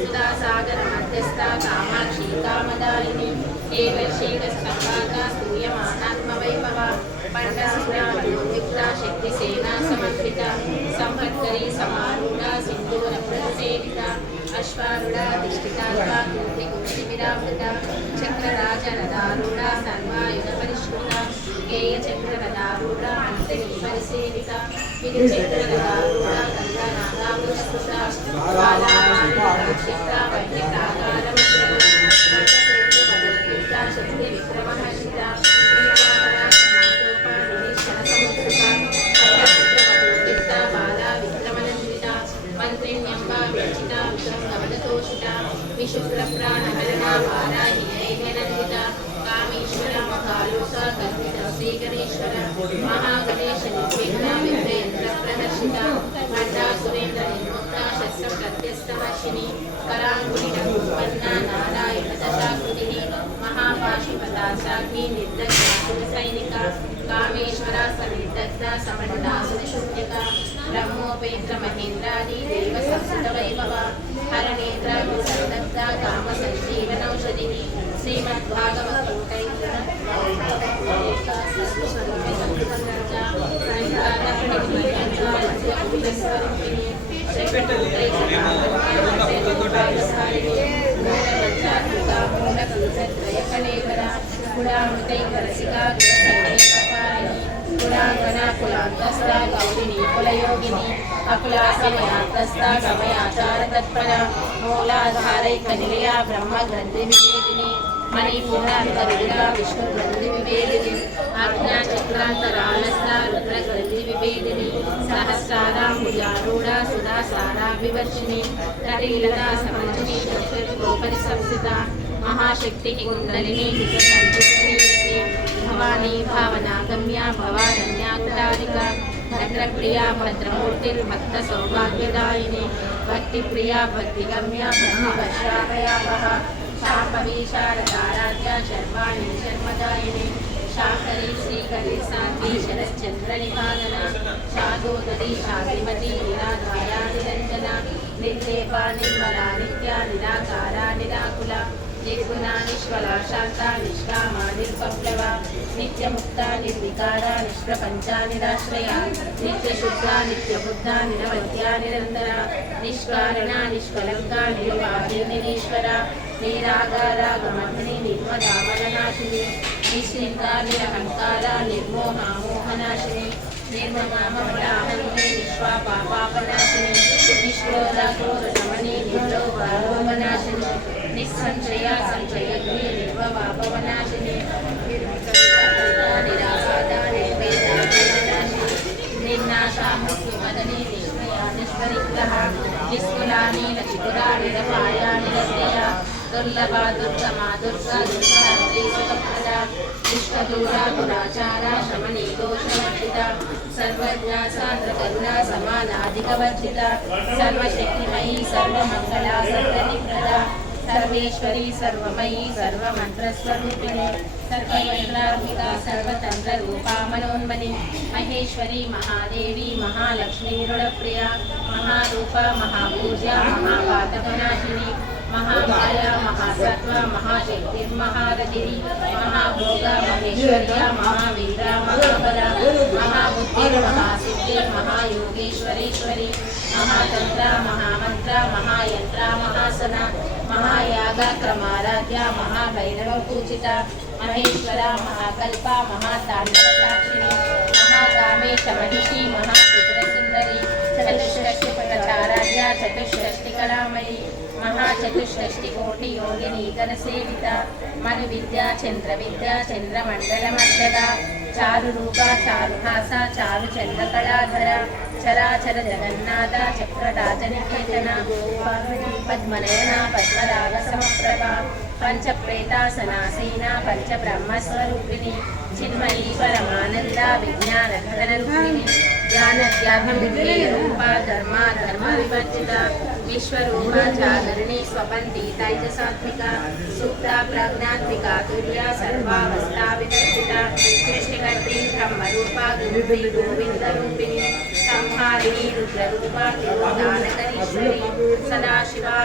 సుధాసాగర మధ్యస్థ కామాక్షి కామదాయిని ఏకశేఖ స్తంభాగా స్తూయమానాత్మవైభవ పండసురాయుక్త శక్తి సేనా సమర్పిత సంపత్కరి సమారూఢ సింధూర ప్రసేవిత అశ్వారుడ దిష్టితాత్మ కీర్తి కుర్తి చక్రరాజ రథారూఢ సర్వాయుధ పరిష్కృత గేయ చక్ర రథారూఢ అంతరి పరిసేవిత విధి చక్ర రథారూఢ గంగా బాలాక్షిత మహాగణేశ నిర్విఘ్న విఘ్నేంద్ర ప్రదర్శిత మండా సురేంద్ర నిర్ముక్త శస్త్ర ప్రత్యస్తవర్షిణి కరాంగుళి ఉత్పన్న నారాయణ దశాకృతి మహాపాశుపతాశాగ్ని నిర్దగ్న సైనిక కామేశ్వర శూన్యక మహేంద్రాది దేవ వైభవ హరనేత్ర సందగ్ధ కామ సంజీవనౌషధి అకులాసమయాస్తస్థ తత్పర మూలాధారైక నిలయా బ్రహ్మ గ్రంథి వివేదిని మణిపూర్ణాంతరుడ విష్ణు గ్రంథి వివేదిని ఆజ్ఞా చక్రాంతరాళస్థ రుద్ర గ్రంథి వివేదిని సహస్రారాంబుజారూఢ సుధా సారా వివర్షిణి తటిలతా సమంజని గోపరి సంస్థిత మహాశక్తి కుండలిని భవానీ భావనాగమ్య భవారణ్యాకుటారిక భద్రప్రియా భద్రమూర్తిర్భక్త సౌభాగ్యదాయిని భక్తిప్రియా భక్తిగమ్య భక్తివర్షాభయావహ శాంభవి శారదారాధ్య శర్వాణి శర్మదాయిని శాకరి శ్రీకరి శాంతి శరశ్చంద్ర నిపాదన శాదోదరి శాంతిమతి నిరాధారా నిరంజన నిర్లేప నిర్మలా నిత్య నిరాకార నిరాకుల నిర్గుణ నిష్ఫల శాంత నిష్కామ నిర్పప్లవ నిత్యముక్త నిర్వికార నిష్ప్రపంచ నిరాశ్రయ నిత్యశుద్ధ నిత్యబుద్ధ నిరవధ్య నిరంతర నిష్కారణ నిష్కలంక నిర్వాది నిరీశ్వర నిరాగార గమని నిర్మదామలనాశిని నిశ్చింత నిరహంకార నిర్మోహ మోహనాశిని నిర్మమామలాహంతే విశ్వా పాపాపనాశిని నిష్క్రోధ క్రోధ శమని నిర్లోభాలోమనాశిని నిస్సంశయ సంశయగ్ని నిర్వవాపవనాశిని నిరాసాద నిర్వేదానాశిని నిర్నాశామృత్యుమదని నిష్మయా నిష్పరిగ్రహ నిస్కులాని నచికురా నిరపాయా నిరస్యయ దుర్లభ దుర్గమా దుర్గా దుర్గాత్రి సుఖప్రద దుష్టదూర దురాచార శమని దోషవర్జిత సర్వజ్ఞ సాంద్ర కరుణ సమానాధికవర్జిత సర్వశక్తిమయీ సర్వమంగళ సర్వనిప్రద సర్వేశ్వరి సర్వమయీ సర్వమంత్రస్వరూపిణి సర్వయంత్రాత్మిక సర్వతంత్ర రూపా మనోన్మని మహేశ్వరి మహాదేవి మహాలక్ష్మీ రుణప్రియ మహారూప మహాపూజ మహాపాతకనాశిని మహామాయ మహాసత్వ మహాశక్తిర్మహారథి మహాభోగ మహేశ్వర్య మహావీర మహాబల మహాబుద్ధి మహాసిద్ధి మహాయోగేశ్వరేశ్వరి మహాతంత్ర మహామంత్ర మహాయంత్ర మహాసన మహాయాగ క్రమారాధ్య మహాభైరవ పూజిత మహేశ్వర మహాకల్ప మహాతాండవ సాక్షిణి మహాకామేశ మహిషి మహాత్రిపుర సుందరి చతుష్షష్టి ప్రచారాధ్య చతుష్షష్టి కళామయి మహాచతుష్షష్టి కోటి యోగిని గణ సేవిత మను విద్యా చంద్ర విద్యా చంద్ర మండల మధ్యద చారు రూప చారు హాస చారు చంద్ర కళాధర చరాచర జగన్నాథ చక్రరాజ నికేతన పార్వతీ పద్మనయన పద్మరాగ సమప్రభ పంచ ప్రేతాసనాసీన పంచ బ్రహ్మస్వరూపిణి చిన్మయీ పరమానంద విజ్ఞాన ఘటన రూపిణి జ్ఞానత్యాభివృద్ధి రూప ధర్మ ధర్మ వివర్జిత విశ్వరూప జాగరణి స్వపంతి తైజసాత్మిక సూక్త ప్రజ్ఞాత్మిక తుల్య సర్వావస్థా విదర్శిత సృష్టికర్తి బ్రహ్మరూప గురువి గోవింద రూపిణి సంహారిణి రుద్రరూప దానకరీశ్వరి సదాశివా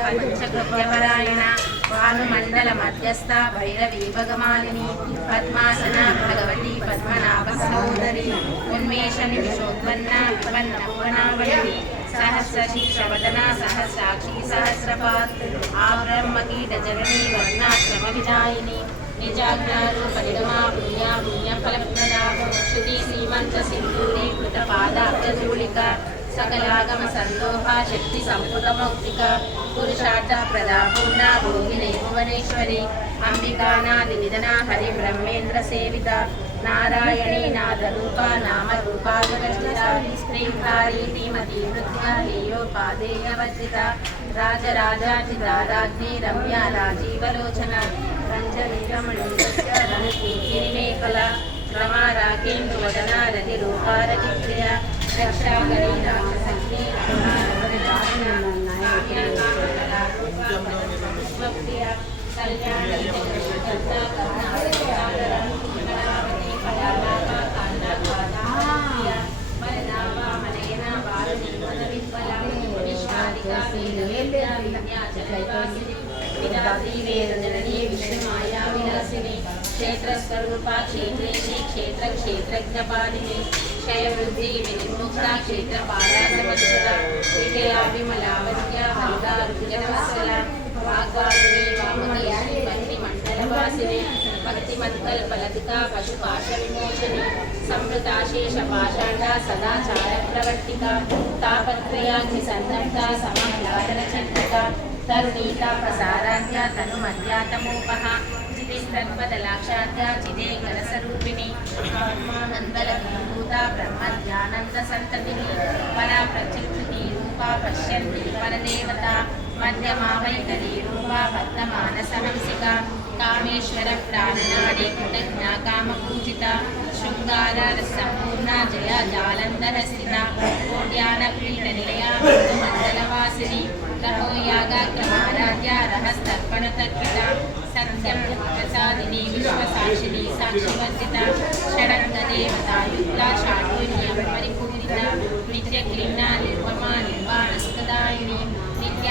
పంచగవ్యవరాయణ భానుమండల మధ్యస్థ భైరవి భగమాలిని పద్మాసన భగవతి పద్మనాభ సహోదరి ఉన్మేష నిమిషోత్పన్న విపన్న సహస్ర శీర్షవదన సహస్రాక్షి సహస్రపాత్ ఆబ్రహ్మకీట జగనీ వర్ణాశ్రమ విదాయిని నిజాజ్ఞారూపనిగమా పుణ్యా పుణ్య ఫలప్రదా శృతి శ్రీమంత సింధూరి కృత సకలాగమ సందోహ శక్తి సంపుటమౌక్తిక పురుషార్థ ప్రదా పూర్ణ భోగిని భువనేశ్వరి అంబికానాది నాదరూప నామరూపాగవర్జిత శ్రీంకారీ లీయోపాదేయవర్జిత రమ్య రాజీవలోచన రంజనీరమణీకల రమారాకేంద్రవదన రతి రూపారతిప్రియ రక్షాకరీ రాక్షసగ్ని కళ్యాణ विष्णुमायाविलासिनी क्षेत्रस्वरूपाक्षेत्रे क्षेत्रक्षेत्रज्ञपालिनी क्षयवृद्धि विनिमुक्ता क्षेत्रपाला समस्तदा विजया विमलावत्या हल्दा रुद्रवत्सला वाग्वादिनी वामदेशी पत्नी मण्डलवासिनी మండలవాసిని భక్తి పశు పాశ విమోచని సమృతాశేష పాషాండ సదాచార ప్రవర్తిక తాపత్రయాగ్ని సందగ్ధ సమాహ్లాదన చంద్రిక తరుణీతా ప్రసారాధ్య తను మధ్యాతమోపహ చితిస్తన్పదలాక్షాధ్య చిదే గణస్వరూపిణి ఆత్మానందల విభూత బ్రహ్మ సంతతిని పరా పశ్యంతి పరదేవత మధ్యమావైకలి రూపా వర్తమాన కామేశ్వర ప్రాణనాడి కృతజ్ఞ కామపూజిత శృంగార సంపూర్ణ జయ జాలంధర స్థిత కోట్యాన పీఠ నిలయ మండలవాసిని రహోయాగాగ్రమారాధ్య రహస్తర్పణ తర్పిత సత్యం ప్రసాదిని విశ్వసాక్షిని సాక్షివర్జిత షడంగ దేవతాయుక్త షాడోన్య పరిపూరిత నిత్యక్లీన నిర్మమా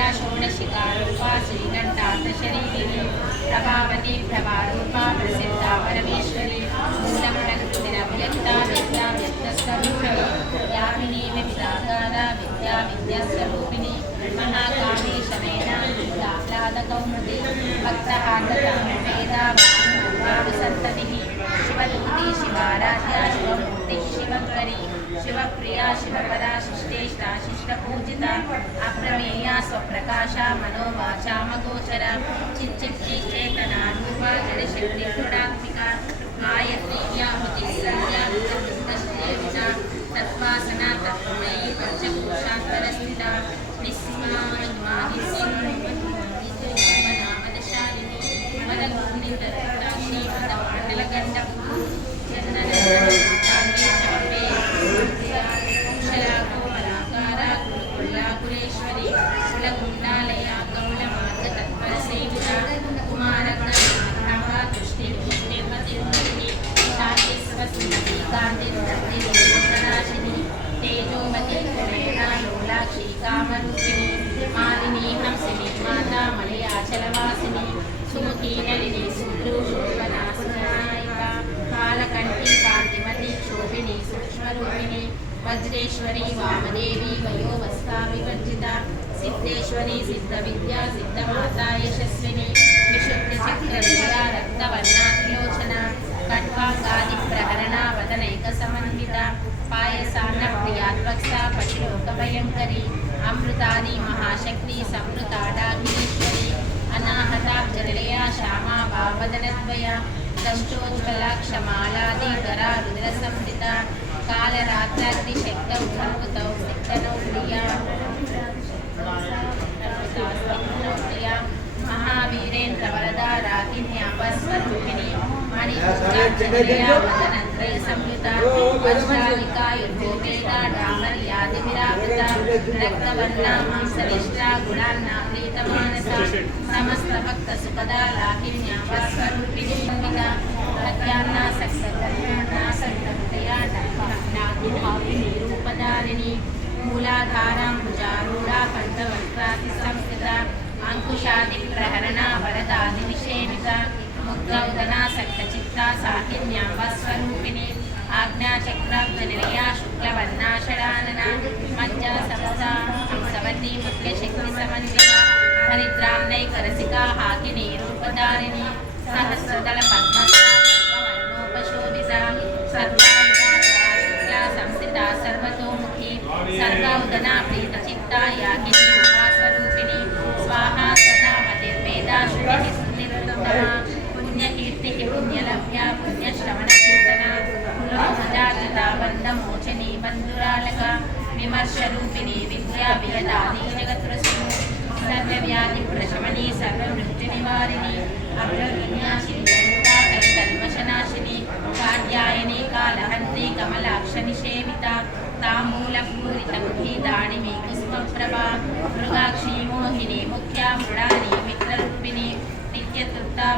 నిత్యా షోడశికా రూపా శ్రీకంఠార్థ శరీరిణి ప్రభావతి ప్రభారూపా ప్రసిద్ధ పరమేశ్వరి మూలం ప్రకృతిరవ్యక్త విద్యా వ్యక్తస్వరూపిణి యామిని వివిధాగార విద్యా విద్యాస్వరూపిణి మహాకామేశమేన ఆహ్లాదకౌముది భక్తహార్దవేద సంతతి శివదూతి శివారాధ్య శివమూర్తి శివకరి శివప్రియా శివపరా శిష్టేష్ట శిష్టపూజిత అప్రమేయ స్వప్రకాశ మనోవాచామగోచర చిచ్చిచ్చేతనా రూప జడశక్తి గుణాత్మిక గాయత్రి వ్యాహుతి సంధ్యా దుర్గశ్రేవిత తత్వాసన తత్వమయీ పంచకోశాంతరస్థిత నిస్సిమాహిమనామదశాలిని Amen. వజ్రేశ్వరి వామదేవి వయోవస్థా వివర్జిత సిద్ధేశ్వరి సిద్ధ విద్యా సిద్ధమాత యశస్విని విశుద్ధ చక్ర విద్యా రక్తవర్ణాత్రిలోచన కట్వాంగాది ప్రహరణ వదనైక సమన్విత పాయసాన్న ప్రియాత్వక్త పశులోక భయంకరి అమృతాది మహాశక్తి సమృతాడాగ్నేశ్వరి అనాహతాబ్జలయ శ్యామా భావదనద్వయ దష్టోజ్వల క్షమాలాది గరా రుద్ర సంహిత కాలరాత్రాగ్ని శక్త ఉన్మృతౌ సిద్ధనౌ ప్రియా. ప్రియ. మహావీరేంద్ర వరదా రాగిన్యాపస్వరూపిణి మణిపుష్టాంజలియా వదనంత్రయ సంయుత వజ్రాలికాయుర్భోగేత డామర్యాది విరాజిత రక్తవర్ణ మాంసరిష్ట గుణాన్నాప్రీతమానస సమస్త భక్త సుఖదా లాకిన్యాపస్వరూపిణి మూలాధారాంబుజారూఢా కంఠవస్త్రాతి సంస్థిత అంకుశాది ప్రహరణ వరదాది నిషేవిత ముద్రౌదనా సక్తచిత్తా సాహిన్యాంబస్వరూపిణి ఆజ్ఞాచక్రాబ్ద నిలయా శుక్లవర్ణాషడానన మజ్జా సమస్తా హంసవతి ముఖ్య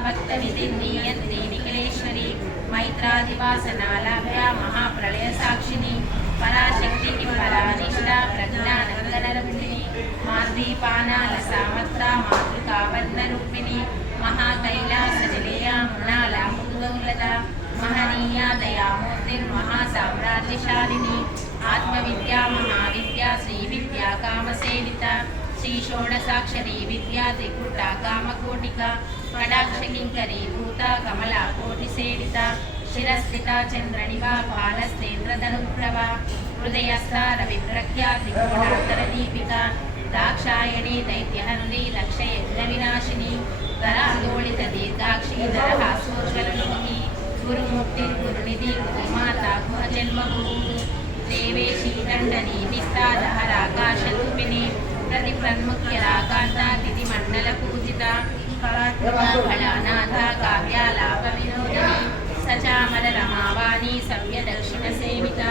భక్త నిధింద్రియంత్రి నిఖిలేశ్వరి మైత్రాదివాసనాలాభ్య మహాప్రళయ సాక్షిని పరాశక్తికి పరానిష్ట ప్రజ్ఞానందనరూపిణి మాద్వీపానాల సామత్ర మాతృకావర్ణ రూపిణి మహాకైలాస నిలయ మృణాల ముద్గౌలద మహనీయ దయామూర్తిర్మహాసామ్రాజ్యశాలిని ఆత్మవిద్యా మహావిద్యా శ్రీ విద్యా కామసేవిత శ్రీ షోడసాక్షరి విద్యా త్రిపుట కామకోటిక కడాక్షకింకరీ భూత కమల కోటిసేవిత శిరస్థిత చంద్రనివా బాలస్తేంద్రధనుప్రభ హృదయస్థ రవిప్రఖ్యా త్రికోణాంతర దీపిక దాక్షాయణి దైత్యహంది లక్షయజ్ఞ వినాశిని ధరాందోళిత దీర్ఘాక్షి ధరహాసోజ్వలలోకి గురుముక్తి గురునిధి గురుమాత గుహజన్మగు దేవేశీ దండని నిస్తాదహరాకాశరూపిణి ప్రతి ప్రన్ముఖ్యరాకాంత తిథి మండల పూజిత ఫలానాథ కావ్యాలాప వినోదిని సచామల రమావాణి సవ్య దక్షిణ సేవిత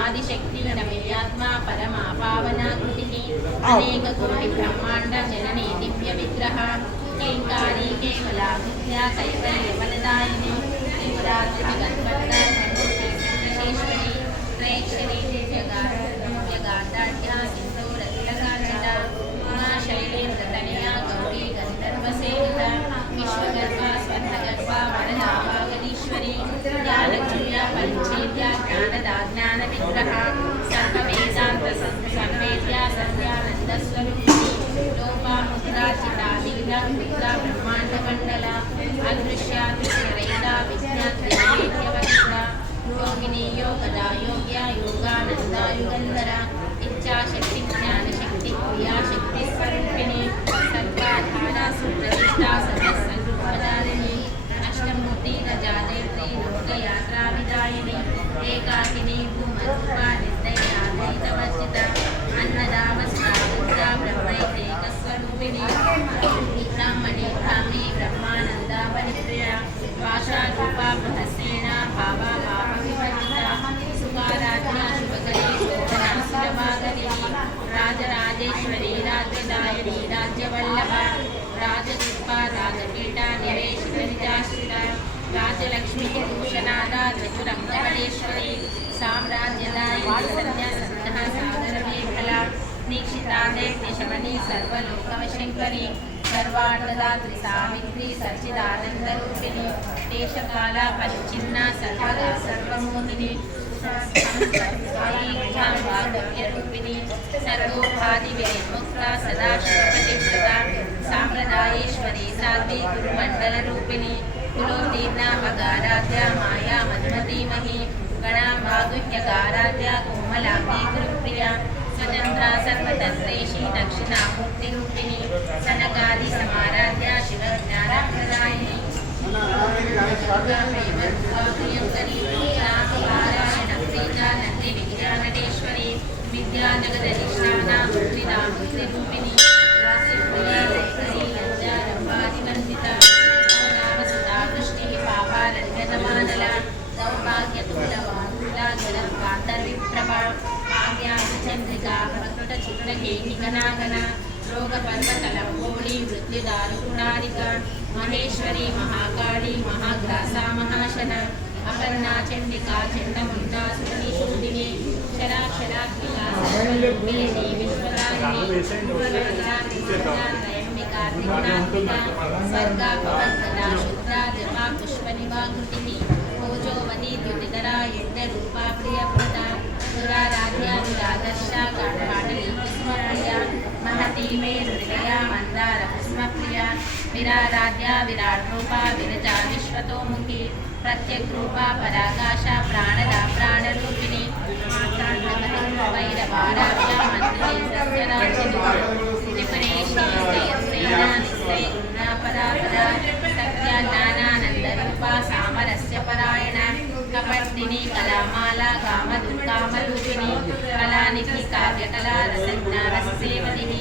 ఆదిశక్తి నవ్యాత్మ పరమా పావన కృతికి అనేక కోటి బ్రహ్మాండ జనని దివ్య విగ్రహ కేంకారి కేవల కైవల్య త్రిపురాత్రి విశేశ్వరి సింధూర శైలేంద్ర గంధర్వ విశ్వగర్భ స్వర్ణగర్భ వరదాభాగదీశ్వరి జ్ఞానక్షమ్య పరిచ్ఛేద్య జ్ఞానదా జ్ఞాన విగ్రహ సర్వ సత్యానంద ముద్ర బ్రహ్మాండ సర్వార్థదాత్రి సావిత్రి సచ్చిదానందరూపిణి దేశకాల పరిచిన్న సర్వగా సర్వమోహిని. రూపిణి సర్వోపాధి విముక్త సదాశివపతివ్రత సాంప్రదాయేశ్వరి సాధ్వి గురుమండల రూపిణి కులోదీర్ణ మగారాధ్య మాయా మధుమతీమహి గణాంబాగుహ్యకారాధ్య కోమలాంబీ గురుప్రియ స్వతంత్ర సర్వతంత్రేషి దక్షిణామూర్తి రూపిణి సనకాది సమ భక్త చిత్రకేకి గణాగణ రోగ పర్వతలం కోళి మృత్యుదారు గుణారిక మహేశ్వరి మహాకాళి మహాగ్రాస మహాశన అపర్ణా చండికా చండముండా సునిషూదిని అక్షరాక్షరాత్మికా సర్వరూపిణి విశ్వదాయిని విశ్వరచనాత్మికా త్రిగుణాత్మికా స్వర్గాపవర్గదా శుద్రా విరారాధ్యా విరాట్ రూప విరజా విశ్వతోముఖి ప్రత్యగ్రూప పరాకాశ ప్రాణద ప్రాణరూపిణి వైరవారాభ్యా మంత్రి సత్యరాజి పరాయణ కపర్తిని కళామాల కామదుర్గామరూపిణి కళానికి కావ్యకళా రసజ్ఞా రససేవదిని